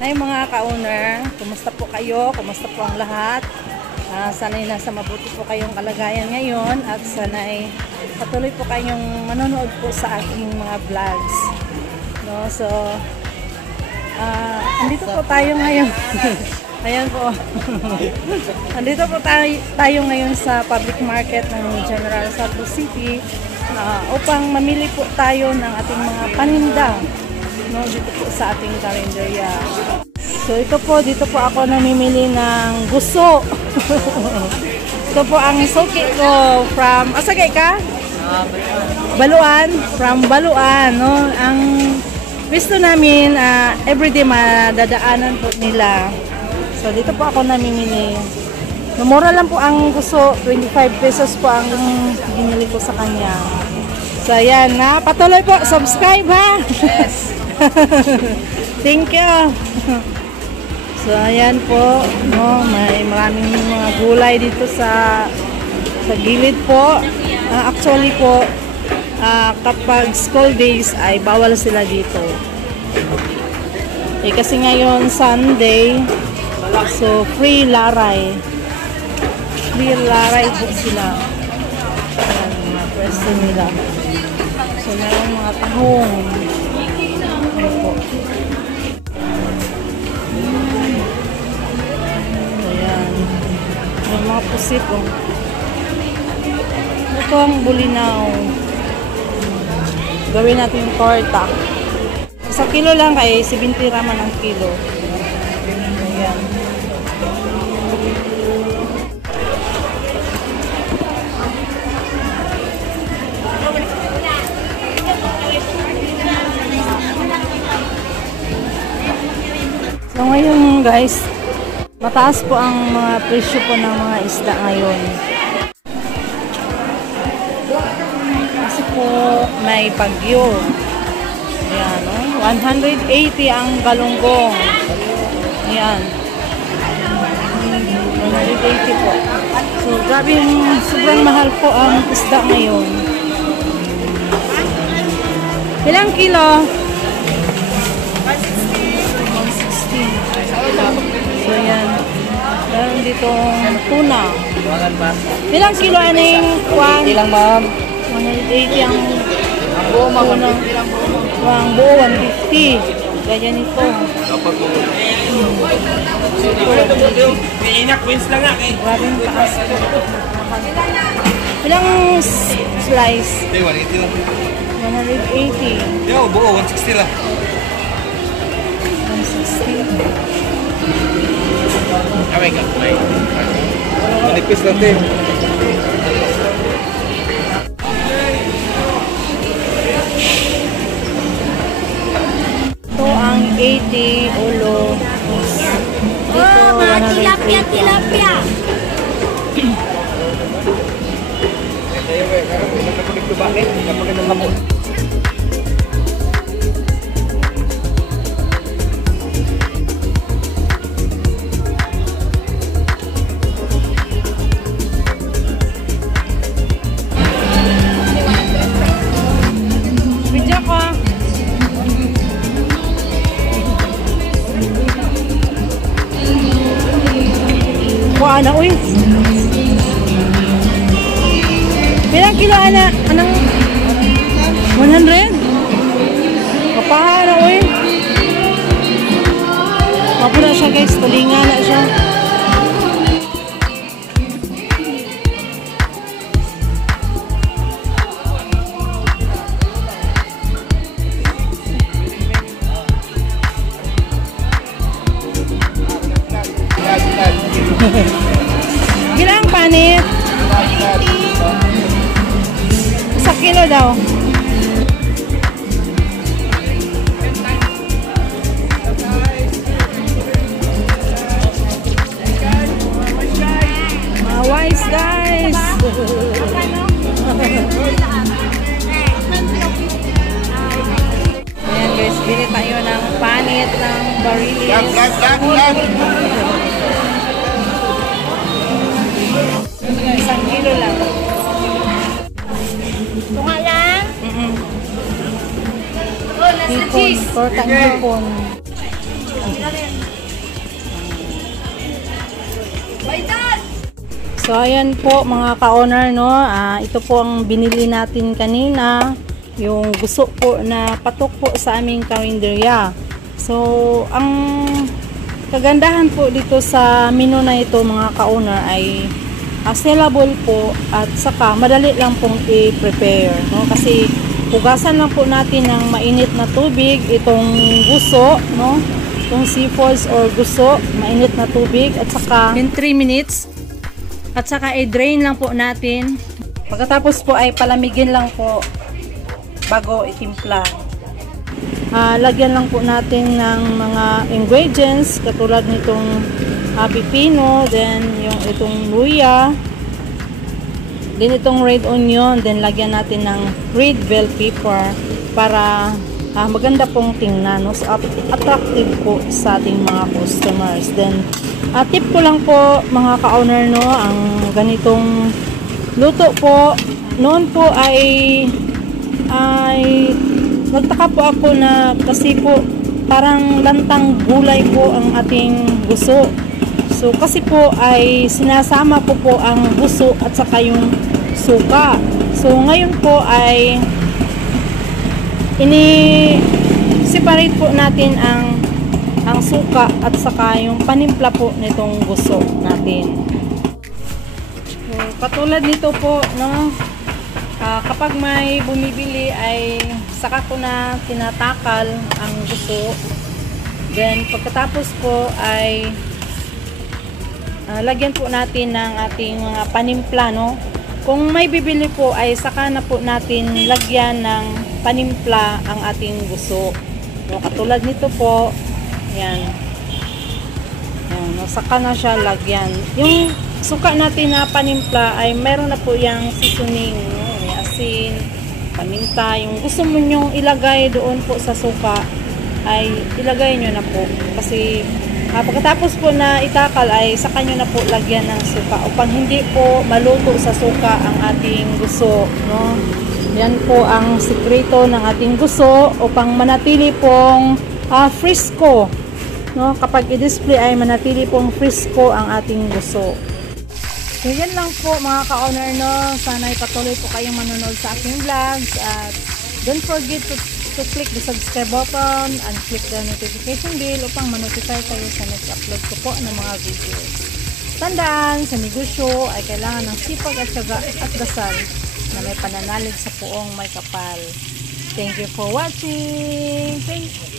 Hi mga ka-owner, kumusta po kayo? Kumusta po ang lahat? Sana'y nasa mabuti po kayong kalagayan ngayon at sana'y patuloy po kayong manonood po sa aking mga vlogs. No? So, andito po tayo ngayon. Ayan po. Andito po tayo ngayon sa public market ng General Santos City upang mamili po tayo ng ating mga paninda. No, dito po sa ating kalendarya. So ito po, dito po ako namimili ng guso. Ito po ang suki ko from, asagay ka? Baluan. From Baluan. No? Ang gusto namin, everyday madadaanan po nila. So dito po ako namimili. Mura lang po ang guso, 25 pesos po ang binili ko sa kanya. So ayan na, patuloy po, subscribe ha! Yes! Thank you. So ayan po, no, may maraming mga gulay dito sa gilid po. Actually po, kapag school days ay bawal sila dito. Kasi ngayon Sunday, so free laray. Free laray po sila. Ayan, mga pwesto nila. So meron mga tahong. Po. Ayan. Yung mga pusit oh. Ito ang bulinaw. Gawin natin yung torta. Sa kilo lang kay 70 raman ang kilo. Ayan. So ngayon guys, mataas po ang mga presyo po ng mga isda ngayon. Kasi po may bagyo. Ayan, no? 180 ang galunggong. Ayan. 180 po. So grabe yung sobrang mahal po ang isda ngayon. Ilang kilo? So yan. Meron ditong tuna. Ilang kilo aning kuwang? Ilang ma'am? 180 ang tuna. Kuwang buo, 150. Ganyan ito. May inak, wins lang nga eh. Maraming taas po. Ilang slice? 180 lang. 180. Yo, buo, 160 lang. 160. Away ka, may. Manipis lang din. Ito ang 80 ulo. Dito, 180. Tilapia. Bakit? Kapag ito kamo. Ana, uy. Ilang kilo, ana? Anong 100? Kapaha na, uy. Mapo na siya, guys. Tulinga na siya. Ilang panit? 1 kilo daw. Mga wise guys. Ayan guys, bili tayo ng panit ng barilis. Isang kilo lang. Tunga lang. Hipon, tortang hipon. So ayan po mga ka-owner, no, ito po ang binili natin kanina, yung gusto po na patok po sa aming karinderya. So ang kagandahan po dito sa menu na ito mga ka-owner ay sellable po at saka madali lang pong i-prepare, no, kasi hugasan lang po natin ng mainit na tubig itong guso, no, itong seafoods or guso, mainit na tubig at saka in 3 minutes. At saka i-drain lang po natin. Pagkatapos po ay palamigin lang po bago itimpla. Lagyan lang po natin ng mga ingredients katulad nitong pipino, then yung itong luya, then itong red onion, then lagyan natin ng red bell pepper para maganda pong tingnan, no? So, attractive po sa ating mga customers. Then tip ko lang po mga ka-owner, no, ang ganitong luto po noon po ay nagtaka po ako na kasi po parang lantang gulay po ang ating guso. So kasi po ay sinasama po ang guso at saka yung suka. So ngayon po ay ini-separate po natin ang suka at saka yung panimpla po nitong guso natin. So, katulad nito po, no, kapag may bumibili ay saka ko na tinatakal ang guso. Then pagkatapos po ay lagyan po natin ng ating mga panimpla, no. Kung may bibili po ay saka na po natin lagyan ng panimpla ang ating guso. So, katulad nito po, yan. Yan, saka na siya lagyan. Yung suka natin na panimpla ay meron na po yung seasoning, no? May asin, paminta. Yung gusto mo nyong ilagay doon po sa suka ay ilagay nyo na po. Kasi pagkatapos po na itakal ay saka nyo na po lagyan ng suka upang hindi po maluto sa suka ang ating guso, no? Yan po ang sikreto ng ating guso upang manatili pong frisco, no? Kapag i-display ay manatili pong frisco ang ating guso. So yan lang po mga ka-owner, no? Sana ay patuloy po kayong manonood sa aking vlogs at don't forget to click the subscribe button and click the notification bell upang ma-notify kayo sa next upload ko po ng mga videos. Tandaan, sa negosyo ay kailangan ng sipag at syaga at dasal na may pananalig sa puong may kapal. Thank you for watching. Thank you.